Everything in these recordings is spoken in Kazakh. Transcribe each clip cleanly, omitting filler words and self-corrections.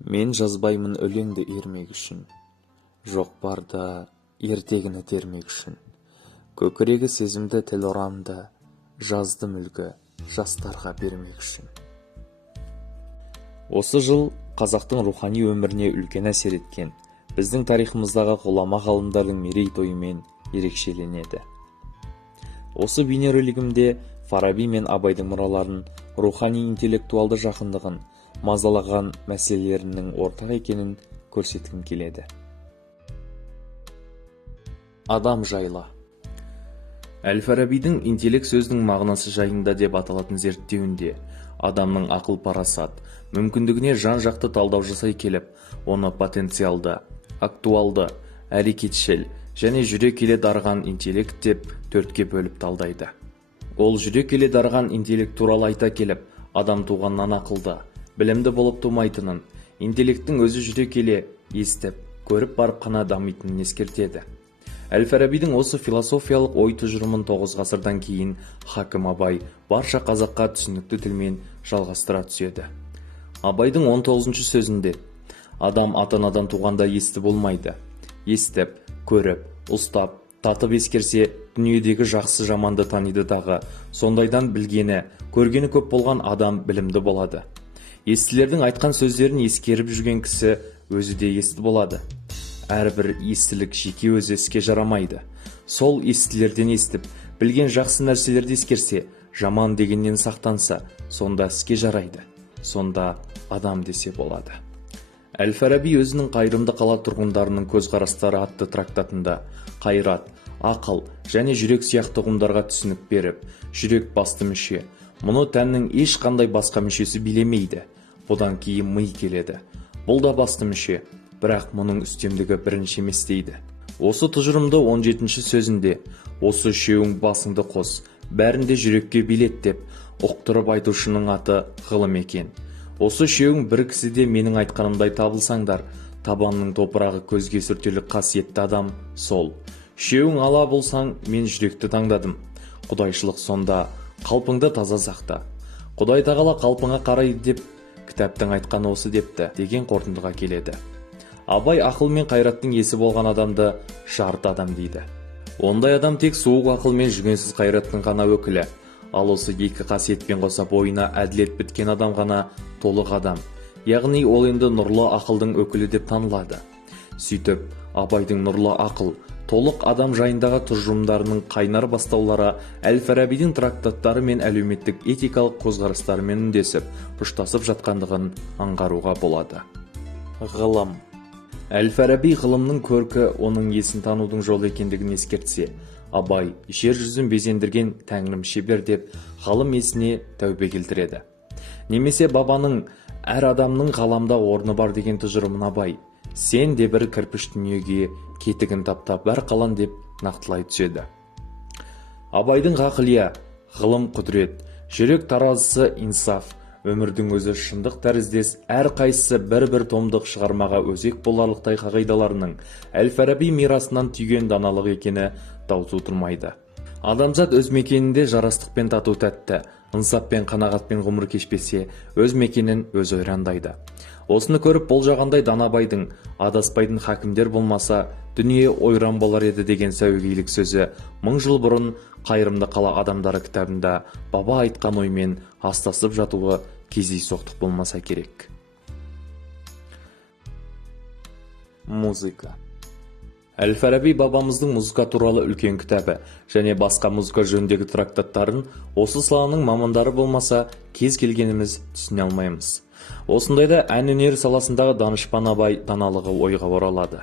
Мен жазбаймын өлеңді ермек үшін, жоқ барда ертегіні термек үшін. Көкірегі сезімді тіл орамды, жаздым үлгі жастарға бермек үшін. Осы жыл қазақтың рухани өміріне үлкен әсер еткен, біздің тарихымыздағы ғұлама ғалымдардың мерейтойымен ерекшеленеді. Осы бейнеролигімде Фараби мен Абайдың мұраларын, рухани интеллектуалды жақындығын, мазалаған мәселелерінің ортақ екенін көрсеткім келеді. Адам жайлы. Әл-Фарабидің интеллект сөздің мағынасы жайында деп аталатын зерттеуінде адамның ақыл-парасат, мүмкіндігіне жан-жақты талдау жасай келіп, оны потенциалды, актуалды, әрекетшіл және жүре келе дарыған интеллект деп төртке бөліп талдайды. Ол жүре келе дарыған интеллект туралы айта келіп, адам туғаннан ақылды, білімді болып тумайтынын, интеллекттің өзі жүре келе естіп, көріп барып қана дамитынын ескертеді. Әл-Фарабидің осы философиялық ой тұжырымын 9 ғасырдан кейін Хакім Абай барша қазаққа түсінікті тілмен жалғастыра түседі. Абайдың 19 сөзінде адам ата-анадан туғанда есті болмайды. Естіп, көріп, ұстап, татып ескерсе, дүниедегі жақсы жаманды таниды дағы, сондайдан білгені, көргені көп болған адам білімді болады. Естілердің айтқан сөздерін ескеріп жүрген кісі өзі де есті болады. Әрбір естілік жеке өзі іске жарамайды. Сол естілерден естіп, білген жақсы нәрселерді ескерсе, жаман дегеннен сақтанса, сонда іске жарайды. Сонда адам десе болады. Әл-Фараби өзінің қайырымды қала тұрғындарының көзқарастары атты трактатында қайрат, ақыл және жүрек сияқты ұғымдарға түсінік беріп, жүрек басты мүше, мұны тәннің ешқандай басқа мүшесі билемейді. Бұдан кейін ми келеді. Бұл да басты мүше, бірақ мұның үстемдігі бірінші емес дейді. Осы тұжырымды 17 сөзінде осы үшеуің басыңды қос, бәрінде жүрекке билет деп ұқтырып айтушының аты ғылым екен. Осы үшеуің бір кісіде менің айтқанымдай табылсаңдар, табанның топырағы көзге сүртерлік қасиетті адам сол. Үшеуің ала болсаң, мен жүректі таңдадым. Құдайшылық сонда, қалпыңды таза сақта. Құдай тағала қалпыңа қарай деп кітаптың айтқаны осы депті деген қорытындыға келеді. Абай ақыл мен қайраттың иесі болған адамды жарты адам дейді. Ондай адам тек суық ақыл мен жүгенсіз қайраттың ғана өкілі. Ал осы екі қасиетпен қоса бойына әділет біткен адам ғана толық адам. Яғни ол енді нұрлы ақылдың өкілі деп танылады. Сөйтіп, Абайдың нұрлы ақыл, толық адам жайындағы тұжырымдарының қайнар бастаулары Әл-Фарабидің трактаттары мен әлеуметтік этикалық көзқарастарымен үндесіп, ұштасып жатқандығын аңғаруға болады. Ғылым. Әл-Фараби ғылымның көркі оның есін танудың жолы екендігін ескертсе, Абай жер жүзін безендірген тәңірім шебер деп ғалым есіне тәубе келтіреді. Немесе бабаның әр адамның ғаламда орны бар деген тұжырымын Абай сен де бір кірпіш дүниеге кетігін таптап бәр қалан деп нақтылай түседі. Абайдың ғақлия, ғылым құдірет, жүрек таразысы инсаф, өмірдің өзі шындық тәріздес, әр қайсысы бір-бір томдық шығармаға өзек боларлықтай қағидаларының Әл-Фараби мирасынан түйген даналық екені дау тудырмайды. Адамзат өз мекенінде жарастықпен тату тәтті, ынсаппен қанағатпен ғұмыр кешпесе, өз мекенін өз ойрандайды. Осыны көріп болжағандай Данабайдың, адаспайдың хакімдер болмаса, дүние ойран болар еді деген сәуегейлік сөзі 1000 жыл бұрын қайырымды қала адамдары кітабында баба айтқан оймен астасып жатуы кездейсоқтық болмаса керек. Музыка. Әл-Фараби бабамыздың музыка туралы үлкен кітабы және басқа музыка жөніндегі трактаттарын осы саланың мамандары болмаса кез келгеніміз түсіне алмаймыз. Осындайда ән өнер саласындағы данышпан Абай даналығы ойға оралады.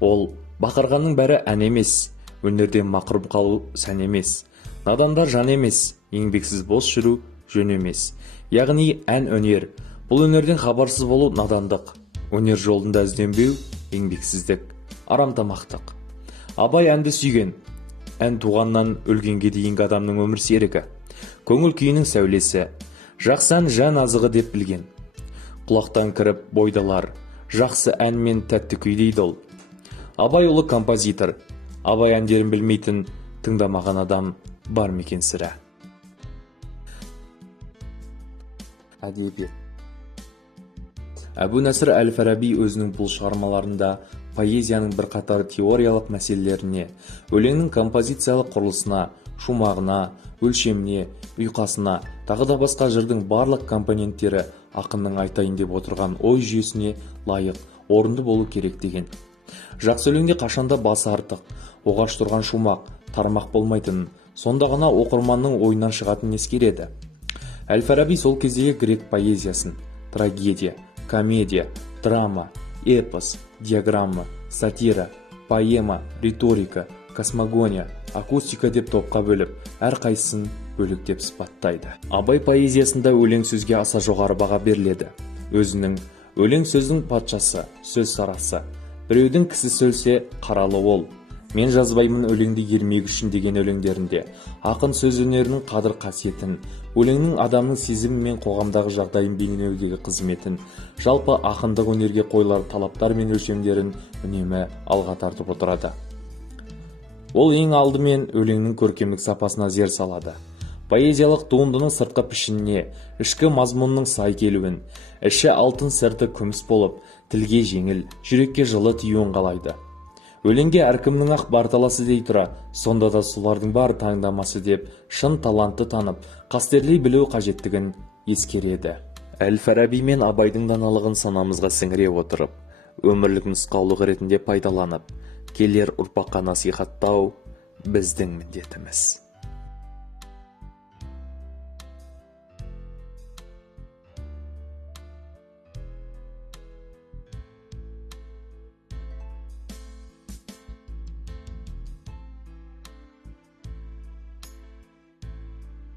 Ол бақырғанның бәрі ән емес, өнерден мақұрым қалу сән емес, надандар жан емес, еңбексіз бос жүру жөн емес. Яғни ән өнер, бұл өнерден хабарсыз болу надандық, өнер жолында ізденбеу еңбексіздік, арамтамақтық. Абай әнді сүйген, ән туғаннан өлгенге дейінгі адамның өмір серігі, көңіл күйінің сәулесі, жақсы ән жан азығы деп білген. Құлақтан кіріп бойдалар, жақсы ән мен тәтті күй дейді ол. Абай ұлы композитор, Абай әндерін білмейтін тыңдамаған адам бар мекен сірә. Әдебиет. Әбу-Насыр әл-Фараби өзінің бұл шығармаларында поэзияның бірқатар теориялық мәселелеріне, өлеңнің композициялық құрылысына, шумағына, өлшеміне, ұйқасына, тағы да басқа жырдың барлық компоненттері ақынның айтайын деп отырған ой жүйесіне лайық, орынды болу керек деген. Жақсы өлеңде қашанда басы артық, оғаш тұрған шумақ, тармақ болмайтынын, сонда ғана оқырманның ойынан шығатынын ескереді. Әл-Фараби сол кездегі грек поэзиясын трагедия, комедия, драма, эпос, диаграмма, сатира, поэма, риторика, космогония, акустика деп топқа бөліп, әрқайсысын бөліктеп сипаттайды. Абай поэзиясында өлең сөзге аса жоғары баға беріледі. Өзінің өлең сөздің патшасы, сөз сарасы. Біреудің кісі сөлсе қаралы ол. Мен жазбаймын өлеңді ермек үшін деген өлеңдерінде ақын сөз өнерінің қадір қасиетін, өлеңнің адамның сезімі мен қоғамдағы жағдайын бейнелеудегі қызметін, жалпы ақындық өнерге қойылар талаптар мен өлшемдерін үнемі алға тартып отырады. Ол ең алдымен өлеңнің көркемдік сапасына зер салады. Поэзиялық туындының сыртқы пішініне, ішкі мазмұнның сай келуін, іші алтын сырты күміс болып, тілге жеңіл, жүрекке жылы тиюін қалайды. Өлеңге әркімнің ақ бар таласы дей тұра, сонда да солардың бар таңдамасы деп, шын талантты танып, қастерлей білу қажеттігін ескереді. Әл-Фараби мен Абайдың даналығын санамызға сіңіре отырып, өмірлік нұсқаулық ретінде пайдаланып, келер ұрпаққа насихаттау біздің міндетіміз.